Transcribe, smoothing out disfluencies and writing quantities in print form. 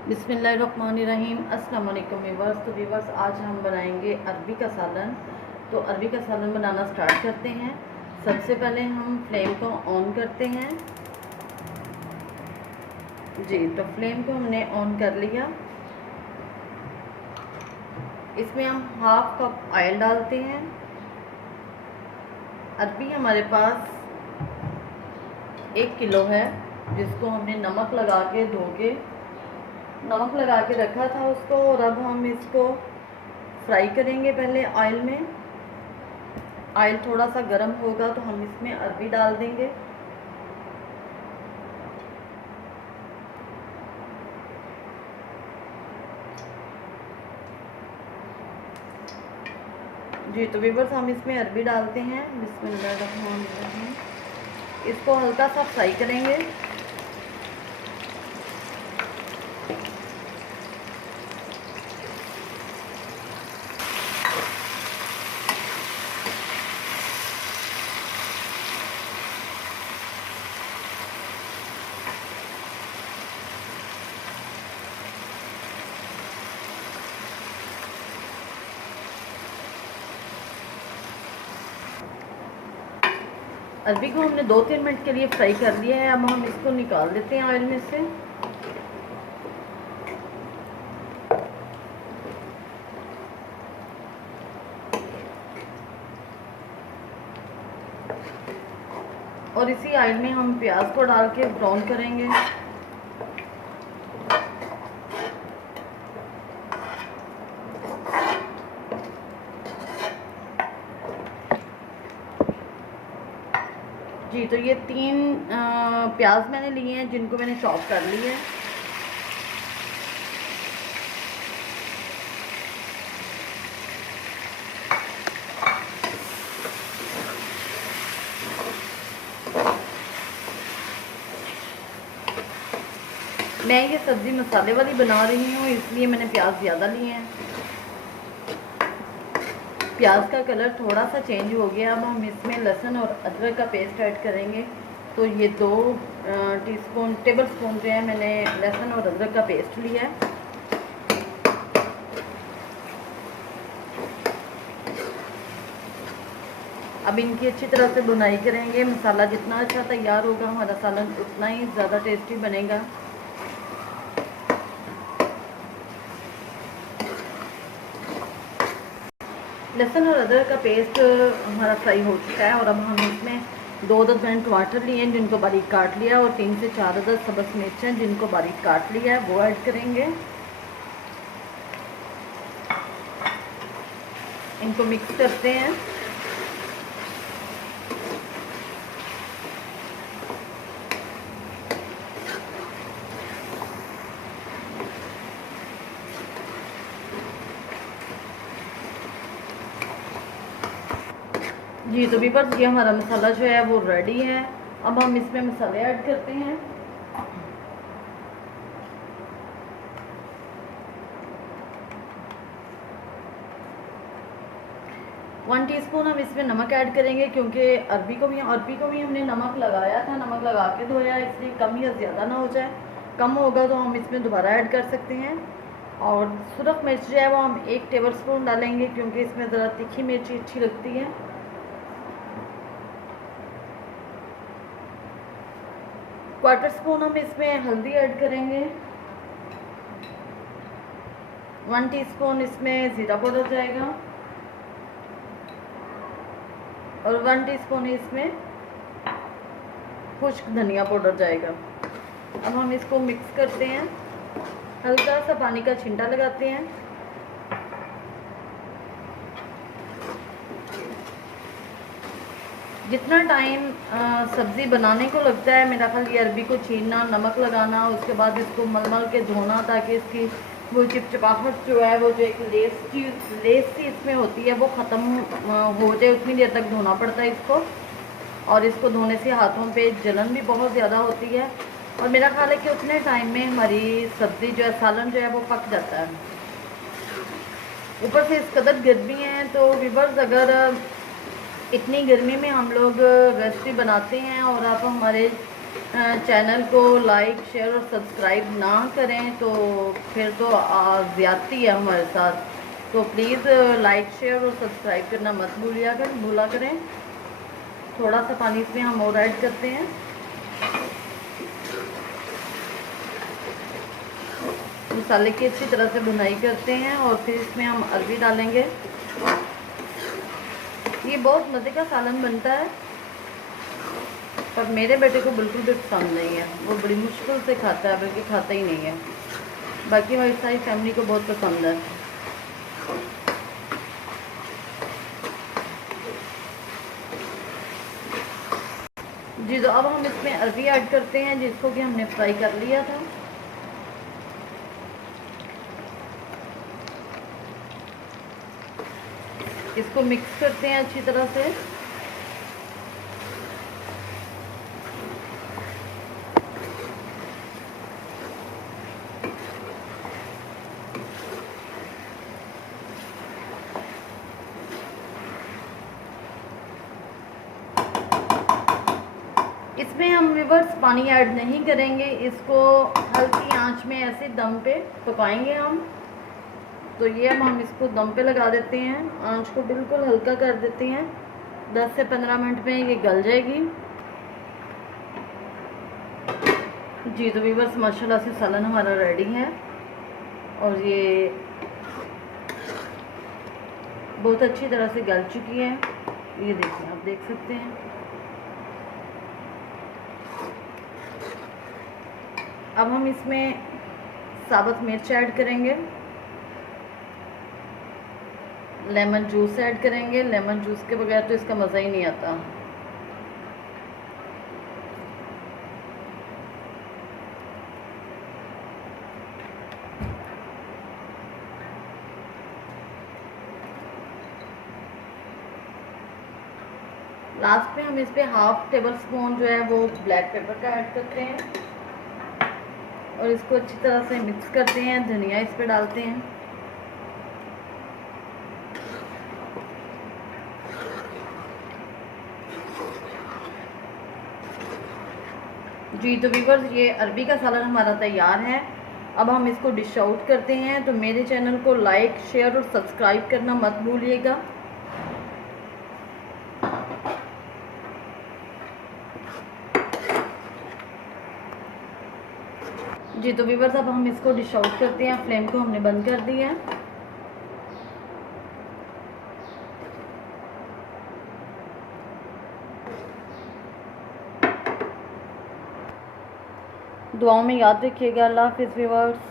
बिस्मिल्लाहिर्रहमानिर्रहीम। अस्सलाम वालेकुम व्यूअर्स। तो व्यूअर्स, आज हम बनाएंगे अरबी का सालन। तो अरबी का सालन बनाना स्टार्ट करते हैं। सबसे पहले हम फ्लेम को ऑन करते हैं जी। तो फ्लेम को हमने ऑन कर लिया। इसमें हम हाफ कप ऑयल डालते हैं। अरबी हमारे पास 1 किलो है, जिसको हमने नमक लगा के नमक लगा के रखा था उसको। और अब हम इसको फ्राई करेंगे पहले ऑयल में। ऑयल थोड़ा सा गर्म होगा तो हम इसमें अरबी डाल देंगे। जी। तो व्यूअर्स, हम इसमें अरबी डालते हैं। बिस्मिल्लाहिर्रहमानिर्रहीम। इसको हल्का सा फ्राई करेंगे। अरबी को हमने 2-3 मिनट के लिए फ्राई कर लिया है। अब हम इसको निकाल देते हैं ऑयल में से। और इसी ऑयल में हम प्याज को डाल के ब्राउन करेंगे। जी। तो ये 3 प्याज मैंने लिए हैं, जिनको मैंने चॉप कर लिया है। मैं ये सब्ज़ी मसाले वाली बना रही हूँ, इसलिए मैंने प्याज ज़्यादा लिए हैं। प्याज का कलर थोड़ा सा चेंज हो गया। अब हम इसमें लहसुन और अदरक का पेस्ट ऐड करेंगे। तो ये 2 टेबल स्पून जो है, मैंने लहसुन और अदरक का पेस्ट लिया है। अब इनकी अच्छी तरह से बुनाई करेंगे। मसाला जितना अच्छा तैयार होगा, हमारा सालन उतना ही ज़्यादा टेस्टी बनेगा। लहसुन और अदरक का पेस्ट हमारा फ्राई हो चुका है। और अब हम इसमें 2 अदद मैंने टमाटर लिए हैं, जिनको बारीक काट लिया, और 3 से 4 अदद सब्ज़ मिर्च हैं, जिनको बारीक काट लिया है, वो ऐड करेंगे। इनको मिक्स करते हैं। जी। तो व्यूअर्स, ये हमारा मसाला जो है वो रेडी है। अब हम इसमें मसाले ऐड करते हैं। वन टीस्पून हम इसमें नमक ऐड करेंगे, क्योंकि अरबी को भी हमने नमक लगाया था, नमक लगा के धोया, इसलिए कम या ज़्यादा ना हो जाए। कम होगा तो हम इसमें दोबारा ऐड कर सकते हैं। और सुरख मिर्च जो है वो हम 1 टेबल स्पून डालेंगे, क्योंकि इसमें ज़रा तीखी मिर्ची अच्छी लगती है। क्वार्टर स्पून हम इसमें हल्दी ऐड करेंगे। 1 टीस्पून इसमें ज़ीरा पाउडर जाएगा, और 1 टीस्पून इसमें खुश्क धनिया पाउडर जाएगा। अब हम इसको मिक्स करते हैं। हल्का सा पानी का छिंटा लगाते हैं। जितना टाइम सब्ज़ी बनाने को लगता है, मेरा ख्याल ये अरबी को छीलना, नमक लगाना, उसके बाद इसको मल के धोना, ताकि इसकी वो चिपचिपाहट जो है, वो जो एक लेस सी इसमें होती है, वो ख़त्म हो जाए, उतनी देर तक धोना पड़ता है इसको। और इसको धोने से हाथों पे जलन भी बहुत ज़्यादा होती है। और मेरा ख्याल है कि उतने टाइम में हमारी सब्ज़ी जो है, सालन जो है, वो पक जाता है। ऊपर से इस कदर गर्मी है, तो व्यूअर्स, अगर इतनी गर्मी में हम लोग रेसिपी बनाते हैं और आप हमारे चैनल को लाइक शेयर और सब्सक्राइब ना करें तो फिर तो ज़्यादती है हमारे साथ। तो प्लीज़ लाइक शेयर और सब्सक्राइब करना मत भूला करें। थोड़ा सा पानी इसमें हम और ऐड करते हैं। मसाले की अच्छी तरह से भुनाई करते हैं और फिर इसमें हम अरबी डालेंगे। ये बहुत मज़े का सालन बनता है, पर मेरे बेटे को बिल्कुल भी पसंद नहीं है। वो बड़ी मुश्किल से खाता है, बल्कि खाता ही नहीं है। बाकी हमारी सारी फैमिली को बहुत पसंद है। जी, तो अब हम इसमें अरबी ऐड करते हैं, जिसको कि हमने फ्राई कर लिया था। इसको मिक्स करते हैं अच्छी तरह से। इसमें हम व्यूअर्स पानी ऐड नहीं करेंगे। इसको हल्की आंच में ऐसे दम पे पकाएंगे हम। तो ये हम इसको दम पे लगा देते हैं, आंच को बिल्कुल हल्का कर देते हैं। 10 से 15 मिनट में ये गल जाएगी। जी, तो व्यूअर्स माशाल्लाह से सालन हमारा रेडी है और ये बहुत अच्छी तरह से गल चुकी है। ये देखिए, आप देख सकते हैं। अब हम इसमें साबुत मिर्च ऐड करेंगे, लेमन जूस ऐड करेंगे। लेमन जूस के बगैर तो इसका मज़ा ही नहीं आता। लास्ट में हम इस पे हाफ टेबल स्पून जो है वो ब्लैक पेपर का ऐड करते हैं और इसको अच्छी तरह से मिक्स करते हैं। धनिया इस पे डालते हैं। जी, तो व्यूअर्स ये अरबी का सालन हमारा तैयार है। अब हम इसको डिश आउट करते हैं। तो मेरे चैनल को लाइक शेयर और सब्सक्राइब करना मत भूलिएगा। जी, तो व्यूअर्स अब हम इसको डिश आउट करते हैं। फ्लेम को हमने बंद कर दिया है। दुआओं में याद रखिएगा। अल्लाह हाफिज़ व्यूअर्स।